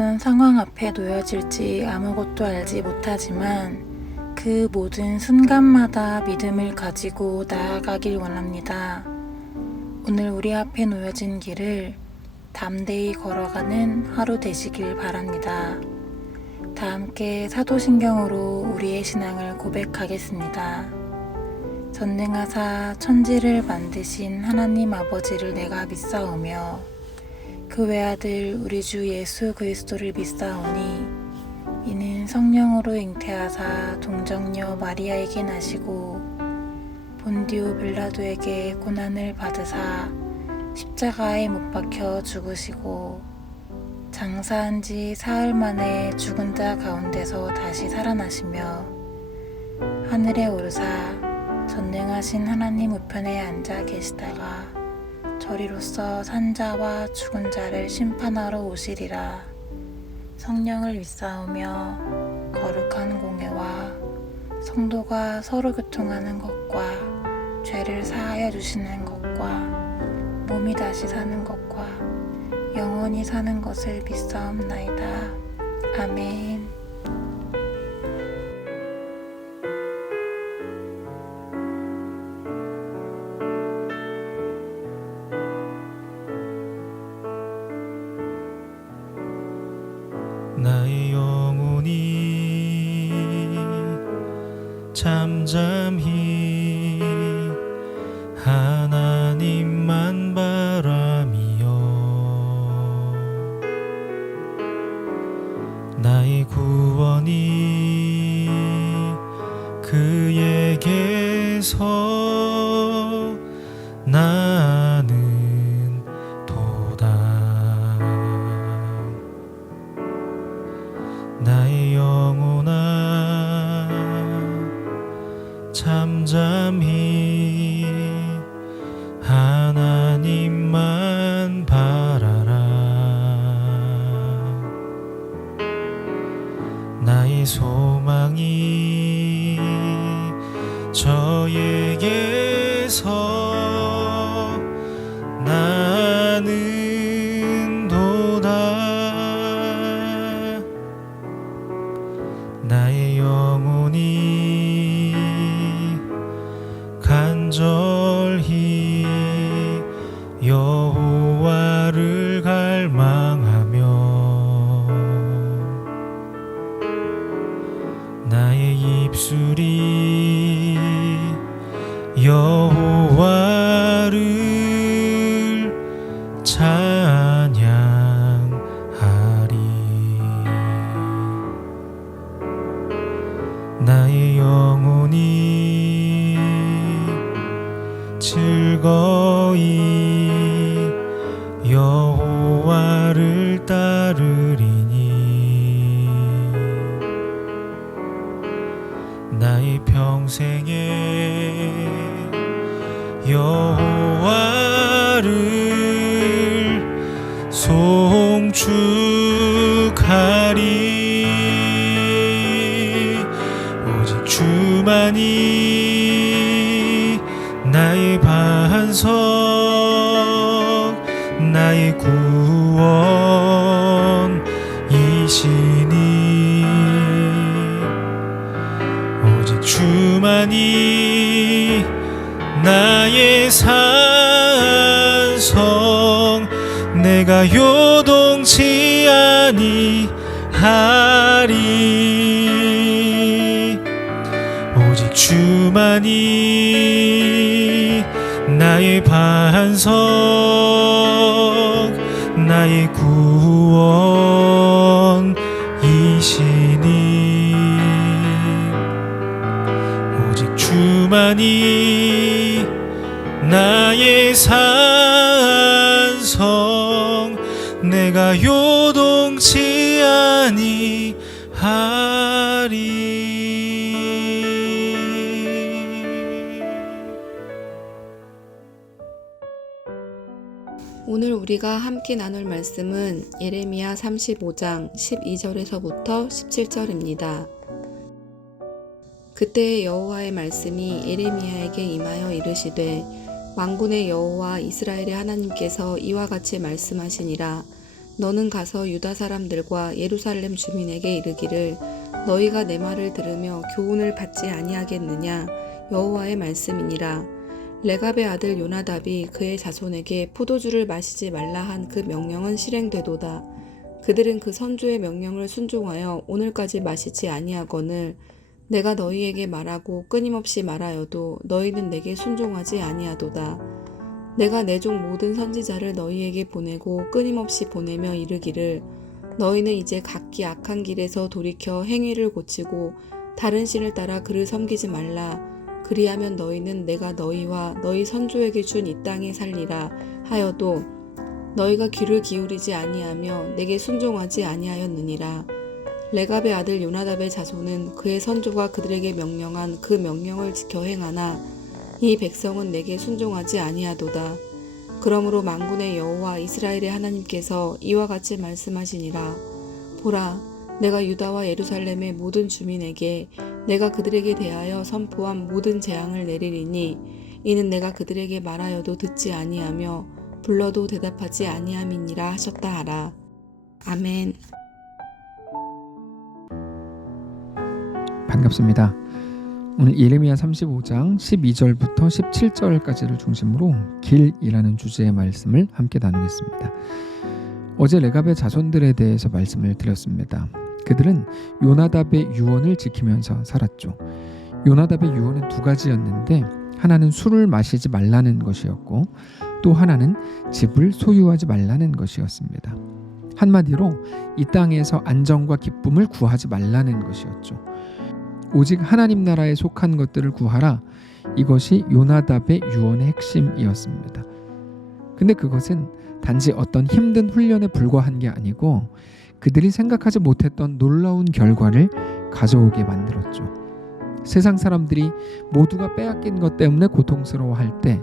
어떤 상황 앞에 놓여질지 아무것도 알지 못하지만 그 모든 순간마다 믿음을 가지고 나아가길 원합니다. 오늘 우리 앞에 놓여진 길을 담대히 걸어가는 하루 되시길 바랍니다. 다 함께 사도신경으로 우리의 신앙을 고백하겠습니다. 전능하사 천지를 만드신 하나님 아버지를 내가 믿사오며 그 외아들 우리 주 예수 그리스도를 믿사오니 이는 성령으로 잉태하사 동정녀 마리아에게 나시고 본디오 빌라도에게 고난을 받으사 십자가에 못 박혀 죽으시고 장사한 지 사흘 만에 죽은 자 가운데서 다시 살아나시며 하늘에 오르사 전능하신 하나님 우편에 앉아 계시다가 저리로서 산자와 죽은 자를 심판하러 오시리라. 성령을 믿사오며 거룩한 공예와 성도가 서로 교통하는 것과 죄를 사하여 주시는 것과 몸이 다시 사는 것과 영원히 사는 것을 믿사옵나이다. 아멘. 나의 영혼이 잠잠히 하나님만 바라미요 나의 구원이 그에게서 나는 도다 나의 영혼아 잠잠히 하나님만 바라라 나의 소망이 저에게서 나는 도다 나의 영혼이 간절히 여호와를 갈망하며 나의 입술이 여호와를 찬양하리 나의 영혼이 즐거이 여호와를 따르리니 나의 평생에 여호와를 송축하리 오직 주만이 나의 반석 나의 구원이시니 오직 주만이 나의 산성 내가 요동치 아니하리 오직 주만이 나의 반석 나의 구원이시니 오직 주만이 나의 산성 내가 요동치 아니하리. 오늘 우리가 함께 나눌 말씀은 예레미야 35장 12절에서부터 17절입니다. 그때 여호와의 말씀이 예레미야에게 임하여 이르시되 만군의 여호와 이스라엘의 하나님께서 이와 같이 말씀하시니라. 너는 가서 유다 사람들과 예루살렘 주민에게 이르기를 너희가 내 말을 들으며 교훈을 받지 아니하겠느냐 여호와의 말씀이니라. 레갑의 아들 요나답이 그의 자손에게 포도주를 마시지 말라 한 그 명령은 실행되도다. 그들은 그 선조의 명령을 순종하여 오늘까지 마시지 아니하거늘 내가 너희에게 말하고 끊임없이 말하여도 너희는 내게 순종하지 아니하도다. 내가 내 종 모든 선지자를 너희에게 보내고 끊임없이 보내며 이르기를 너희는 이제 각기 악한 길에서 돌이켜 행위를 고치고 다른 신을 따라 그를 섬기지 말라. 그리하면 너희는 내가 너희와 너희 선조에게 준 이 땅에 살리라 하여도 너희가 귀를 기울이지 아니하며 내게 순종하지 아니하였느니라. 레갑의 아들 요나답의 자손은 그의 선조가 그들에게 명령한 그 명령을 지켜 행하나 이 백성은 내게 순종하지 아니하도다. 그러므로 만군의 여호와 이스라엘의 하나님께서 이와 같이 말씀하시니라. 보라, 내가 유다와 예루살렘의 모든 주민에게 내가 그들에게 대하여 선포한 모든 재앙을 내리리니 이는 내가 그들에게 말하여도 듣지 아니하며 불러도 대답하지 아니함이니라 하셨다 하라. 아멘. 반갑습니다. 오늘 예레미야 35장 12절부터 17절까지를 중심으로 길이라는 주제의 말씀을 함께 나누겠습니다. 어제 레갑의 자손들에 대해서 말씀을 드렸습니다. 그들은 요나답의 유언을 지키면서 살았죠. 요나답의 유언은 두 가지였는데 하나는 술을 마시지 말라는 것이었고 또 하나는 집을 소유하지 말라는 것이었습니다. 한마디로 이 땅에서 안정과 기쁨을 구하지 말라는 것이었죠. 오직 하나님 나라에 속한 것들을 구하라. 이것이 요나답의 유언의 핵심이었습니다. 근데 그것은 단지 어떤 힘든 훈련에 불과한 게 아니고 그들이 생각하지 못했던 놀라운 결과를 가져오게 만들었죠. 세상 사람들이 모두가 빼앗긴 것 때문에 고통스러워할 때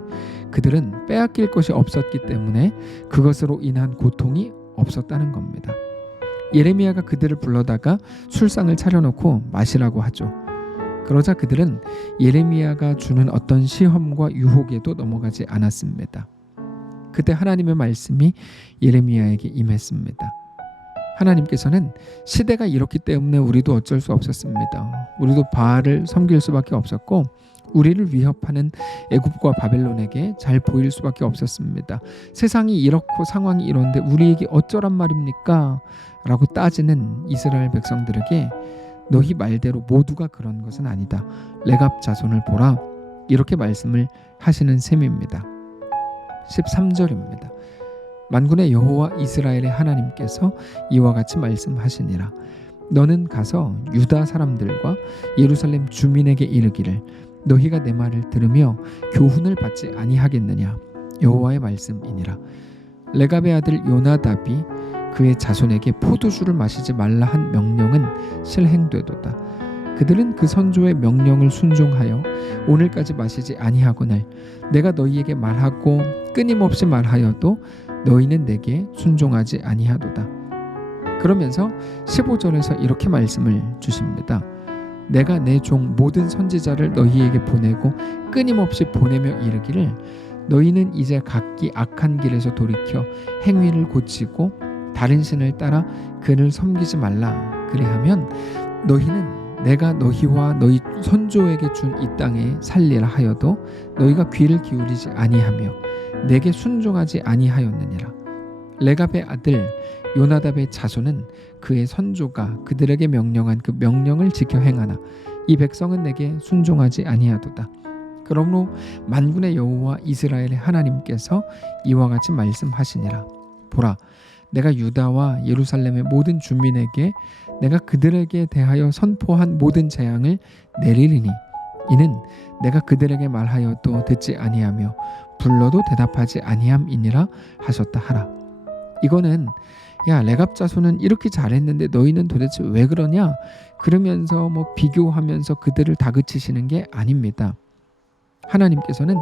그들은 빼앗길 것이 없었기 때문에 그것으로 인한 고통이 없었다는 겁니다. 예레미야가 그들을 불러다가 술상을 차려놓고 마시라고 하죠. 그러자 그들은 예레미야가 주는 어떤 시험과 유혹에도 넘어가지 않았습니다. 그때 하나님의 말씀이 예레미야에게 임했습니다. 하나님께서는 시대가 이렇기 때문에 우리도 어쩔 수 없었습니다. 우리도 바알을 섬길 수밖에 없었고 우리를 위협하는 애굽과 바벨론에게 잘 보일 수밖에 없었습니다. 세상이 이렇고 상황이 이런데 우리에게 어쩌란 말입니까? 라고 따지는 이스라엘 백성들에게 너희 말대로 모두가 그런 것은 아니다. 레갑 자손을 보라. 이렇게 말씀을 하시는 셈입니다. 13절입니다. 만군의 여호와 이스라엘의 하나님께서 이와 같이 말씀하시니라. 너는 가서 유다 사람들과 예루살렘 주민에게 이르기를 너희가 내 말을 들으며 교훈을 받지 아니하겠느냐 여호와의 말씀이니라. 레갑의 아들 요나답이 그의 자손에게 포도주를 마시지 말라 한 명령은 실행되도다. 그들은 그 선조의 명령을 순종하여 오늘까지 마시지 아니하거늘 내가 너희에게 말하고 끊임없이 말하여도 너희는 내게 순종하지 아니하도다. 그러면서 15절에서 이렇게 말씀을 주십니다. 내가 내 종 모든 선지자를 너희에게 보내고 끊임없이 보내며 이르기를 너희는 이제 각기 악한 길에서 돌이켜 행위를 고치고 다른 신을 따라 그를 섬기지 말라. 그리하면 너희는 내가 너희와 너희 선조에게 준 이 땅에 살리라 하여도 너희가 귀를 기울이지 아니하며 내게 순종하지 아니하였느니라. 레갑의 아들 요나답의 자손은 그의 선조가 그들에게 명령한 그 명령을 지켜 행하나 이 백성은 내게 순종하지 아니하도다. 그러므로 만군의 여호와 이스라엘의 하나님께서 이와 같이 말씀하시니라. 보라, 내가 유다와 예루살렘의 모든 주민에게 내가 그들에게 대하여 선포한 모든 재앙을 내리리니 이는 내가 그들에게 말하여도 듣지 아니하며 불러도 대답하지 아니함이니라 하셨다 하라. 이거는 야 레갑 자손은 이렇게 잘했는데 너희는 도대체 왜 그러냐 그러면서 비교하면서 그들을 다그치시는 게 아닙니다. 하나님께서는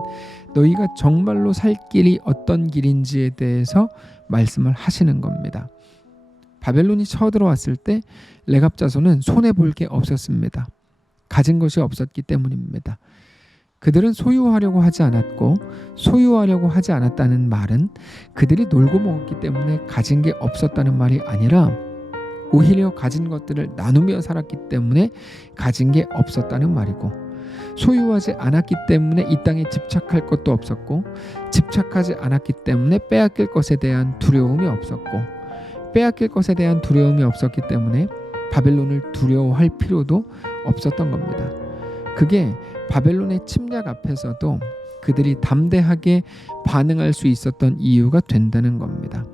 너희가 정말로 살 길이 어떤 길인지에 대해서 말씀을 하시는 겁니다. 바벨론이 쳐들어왔을 때 레갑 자손은 손해볼 게 없었습니다. 가진 것이 없었기 때문입니다. 그들은 소유하려고 하지 않았고, 소유하려고 하지 않았다는 말은 그들이 놀고 먹었기 때문에 가진 게 없었다는 말이 아니라 오히려 가진 것들을 나누며 살았기 때문에 가진 게 없었다는 말이고, 소유하지 않았기 때문에 이 땅에 집착할 것도 없었고, 집착하지 않았기 때문에 빼앗길 것에 대한 두려움이 없었고, 빼앗길 것에 대한 두려움이 없었기 때문에 바벨론을 두려워할 필요도 없었던 겁니다. 그게 바벨론의 침략 앞에서도 그들이 담대하게 반응할 수 있었던 이유가 된다는 겁니다.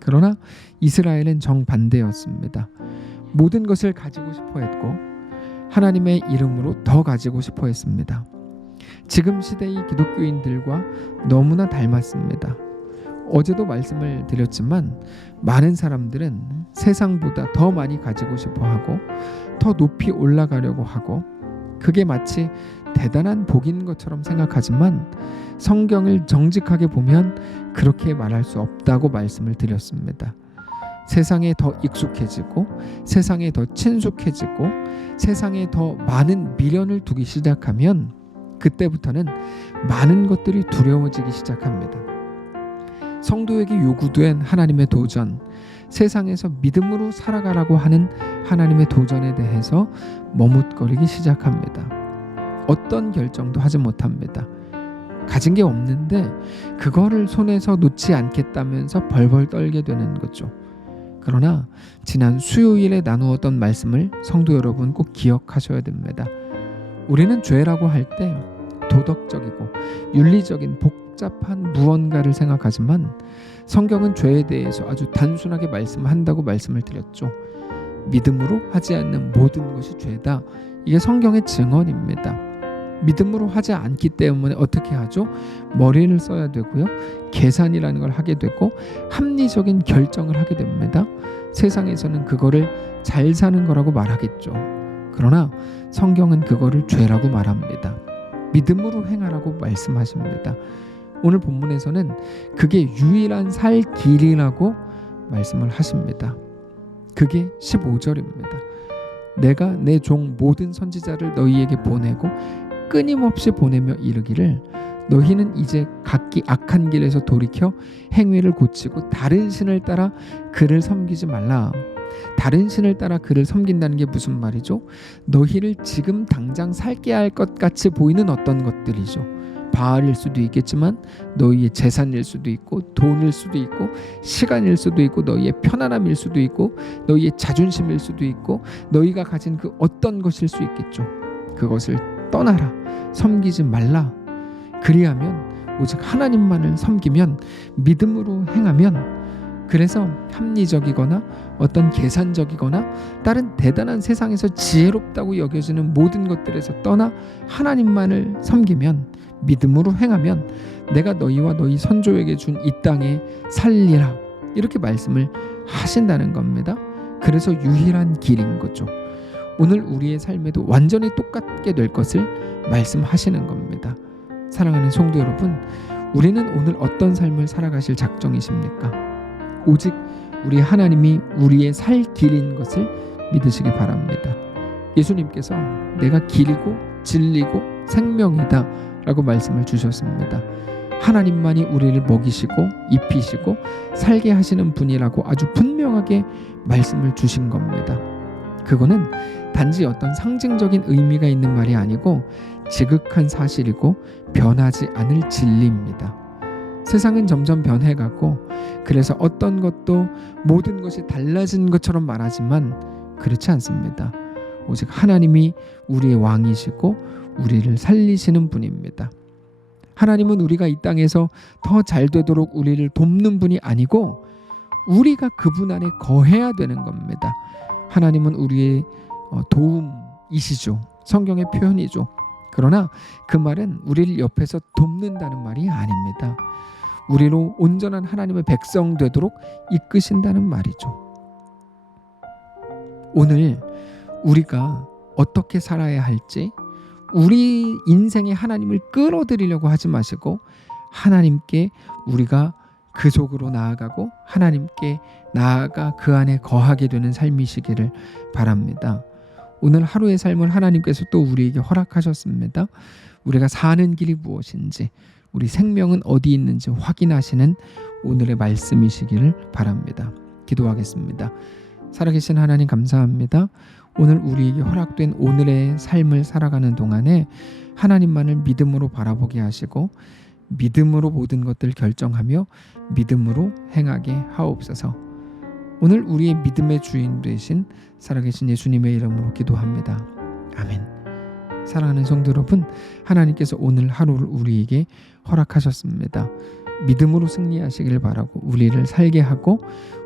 그러나 이스라엘은 정반대였습니다. 모든 것을 가지고 싶어 했고 하나님의 이름으로 더 가지고 싶어 했습니다. 지금 시대의 기독교인들과 너무나 닮았습니다. 어제도 말씀을 드렸지만 많은 사람들은 세상보다 더 많이 가지고 싶어 하고 더 높이 올라가려고 하고, 그게 마치 대단한 복인 것처럼 생각하지만 성경을 정직하게 보면 그렇게 말할 수 없다고 말씀을 드렸습니다. 세상에 더 익숙해지고 세상에 더 친숙해지고 세상에 더 많은 미련을 두기 시작하면 그때부터는 많은 것들이 두려워지기 시작합니다. 성도에게 요구된 하나님의 도전, 세상에서 믿음으로 살아가라고 하는 하나님의 도전에 대해서 머뭇거리기 시작합니다. 어떤 결정도 하지 못합니다. 가진 게 없는데 그거를 손에서 놓지 않겠다면서 벌벌 떨게 되는 거죠. 그러나 지난 수요일에 나누었던 말씀을 성도 여러분 꼭 기억하셔야 됩니다. 우리는 죄라고 할 때 도덕적이고 윤리적인 복잡한 무언가를 생각하지만 성경은 죄에 대해서 아주 단순하게 말씀한다고 말씀을 드렸죠. 믿음으로 하지 않는 모든 것이 죄다. 이게 성경의 증언입니다. 믿음으로 하지 않기 때문에 어떻게 하죠? 머리를 써야 되고요. 계산이라는 걸 하게 되고 합리적인 결정을 하게 됩니다. 세상에서는 그거를 잘 사는 거라고 말하겠죠. 그러나 성경은 그거를 죄라고 말합니다. 믿음으로 행하라고 말씀하십니다. 오늘 본문에서는 그게 유일한 살 길이라고 말씀을 하십니다. 그게 15절입니다. 내가 내 종 모든 선지자를 너희에게 보내고 끊임없이 보내며 이르기를 너희는 이제 각기 악한 길에서 돌이켜 행위를 고치고 다른 신을 따라 그를 섬기지 말라. 다른 신을 따라 그를 섬긴다는 게 무슨 말이죠? 너희를 지금 당장 살게 할 것 같이 보이는 어떤 것들이죠. 바알일 수도 있겠지만 너희의 재산일 수도 있고 돈일 수도 있고 시간일 수도 있고 너희의 편안함일 수도 있고 너희의 자존심일 수도 있고 너희가 가진 그 어떤 것일 수 있겠죠. 그것을 떠나라. 섬기지 말라. 그리하면 오직 하나님만을 섬기면 믿음으로 행하면, 그래서 합리적이거나 어떤 계산적이거나 다른 대단한 세상에서 지혜롭다고 여겨지는 모든 것들에서 떠나 하나님만을 섬기면, 믿음으로 행하면 내가 너희와 너희 선조에게 준 이 땅에 살리라. 이렇게 말씀을 하신다는 겁니다. 그래서 유일한 길인 거죠. 오늘 우리의 삶에도 완전히 똑같게 될 것을 말씀하시는 겁니다. 사랑하는 성도 여러분, 우리는 오늘 어떤 삶을 살아가실 작정이십니까? 오직 우리 하나님이 우리의 살 길인 것을 믿으시기 바랍니다. 예수님께서 내가 길이고 진리고 생명이다 라고 말씀을 주셨습니다. 하나님만이 우리를 먹이시고 입히시고 살게 하시는 분이라고 아주 분명하게 말씀을 주신 겁니다. 그거는 단지 어떤 상징적인 의미가 있는 말이 아니고 지극한 사실이고 변하지 않을 진리입니다. 세상은 점점 변해가고 그래서 어떤 것도 모든 것이 달라진 것처럼 말하지만 그렇지 않습니다. 오직 하나님이 우리의 왕이시고 우리를 살리시는 분입니다. 하나님은 우리가 이 땅에서 더 잘 되도록 우리를 돕는 분이 아니고 우리가 그분 안에 거해야 되는 겁니다. 하나님은 우리의 도움이시죠. 성경의 표현이죠. 그러나 그 말은 우리를 옆에서 돕는다는 말이 아닙니다. 우리로 온전한 하나님의 백성 되도록 이끄신다는 말이죠. 오늘 우리가 어떻게 살아야 할지 우리 인생에 하나님을 끌어들이려고 하지 마시고 하나님께 우리가 그 속으로 나아가고 하나님께 나아가 그 안에 거하게 되는 삶이시기를 바랍니다. 오늘 하루의 삶을 하나님께서 또 우리에게 허락하셨습니다. 우리가 사는 길이 무엇인지, 우리 생명은 어디 있는지 확인하시는 오늘의 말씀이시기를 바랍니다. 기도하겠습니다. 살아계신 하나님 감사합니다. 오늘 우리에게 허락된 오늘의 삶을 살아가는 동안에 하나님만을 믿음으로 바라보게 하시고 믿음으로 모든 것들 결정하며 믿음으로 행하게 하옵소서. 오늘 우리의 믿음의 주인 되신 살아계신 예수님의 이름으로 기도합니다. 아멘. 사랑하는 성도 여러분, 하나님께서 오늘 하루를 우리에게 허락하셨습니다. 믿음으로 승리하시길 바라고 우리를 살게 하고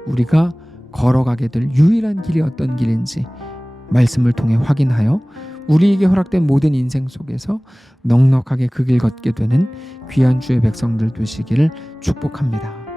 우리가 걸어가게 될 유일한 길이 어떤 길인지 말씀을 통해 확인하여 우리에게 허락된 모든 인생 속에서 넉넉하게 그 길 걷게 되는 귀한 주의 백성들 되시기를 축복합니다.